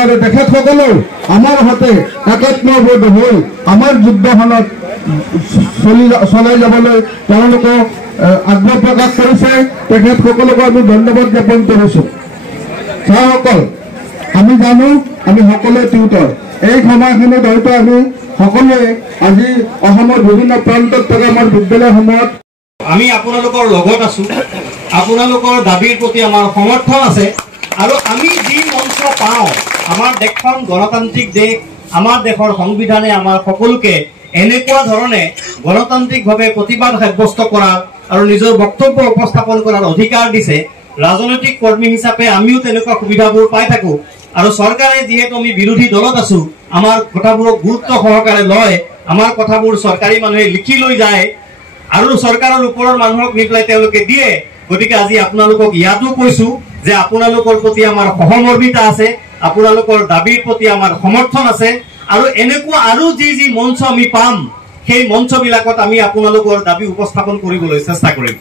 দৰে তেখেতসকলেও আমাৰ হতে একাত্মবদ্ধ হৈ আমাৰ যুদ্ধখনত চলাই যাবলৈ তেওঁলোকে আগ্ৰহ প্ৰকাশ কৰিছে। তেখেতসকলকো আমি ধন্যবাদ জ্ঞাপন কৰিছোঁ। ছাৰসকল, আমি জানো আমি সকলোৱে টিউটৰ। এই সময়খিনিত হয়তো আমি সকলোৱে আজি অসমৰ বিভিন্ন প্ৰান্তত থকা আমাৰ বিদ্যালয়সমূহত আমি আপোনালোকৰ লগত আছো। আপোনালোকৰ দাবীৰ প্ৰতি আমাৰ সমৰ্থন আছে আৰু আমি যি মঞ্চ পাওঁ, আমাৰ দেশখন গণতান্ত্ৰিক দেশ, আমাৰ দেশৰ সংবিধানে আমাৰ সকলোকে এনেকুৱা ধৰণে গণতান্ত্ৰিকভাৱে প্ৰতিবাদ সাব্যস্ত কৰাৰ আৰু নিজৰ বক্তব্য উপস্থাপন কৰাৰ অধিকাৰ দিছে। ৰাজনৈতিক কৰ্মী হিচাপে আমিও তেনেকুৱা সুবিধাবোৰ পাই থাকো আৰু চৰকাৰে যিহেতু আমি বিৰোধী দলত আছো, আমাৰ কথাবোৰক গুৰুত্ব সহকাৰে লয়, আমাৰ কথাবোৰ চৰকাৰী মানুহে লিখি লৈ যায় আৰু চৰকাৰৰ ওপৰৰ মানুহক নি পেলাই তেওঁলোকে দিয়ে। গতিকে আজি আপোনালোকক ইয়াতো কৈছো যে আপোনালোকৰ প্ৰতি আমাৰ সহমৰ্মিতা আছে, আপোনালোকৰ দাবীৰ প্ৰতি আমাৰ সমৰ্থন আছে আৰু এনেকুৱা আৰু যি মঞ্চ আমি পাম সেই মঞ্চবিলাকত আমি আপোনালোকৰ দাবী উপস্থাপন কৰিবলৈ চেষ্টা কৰিম।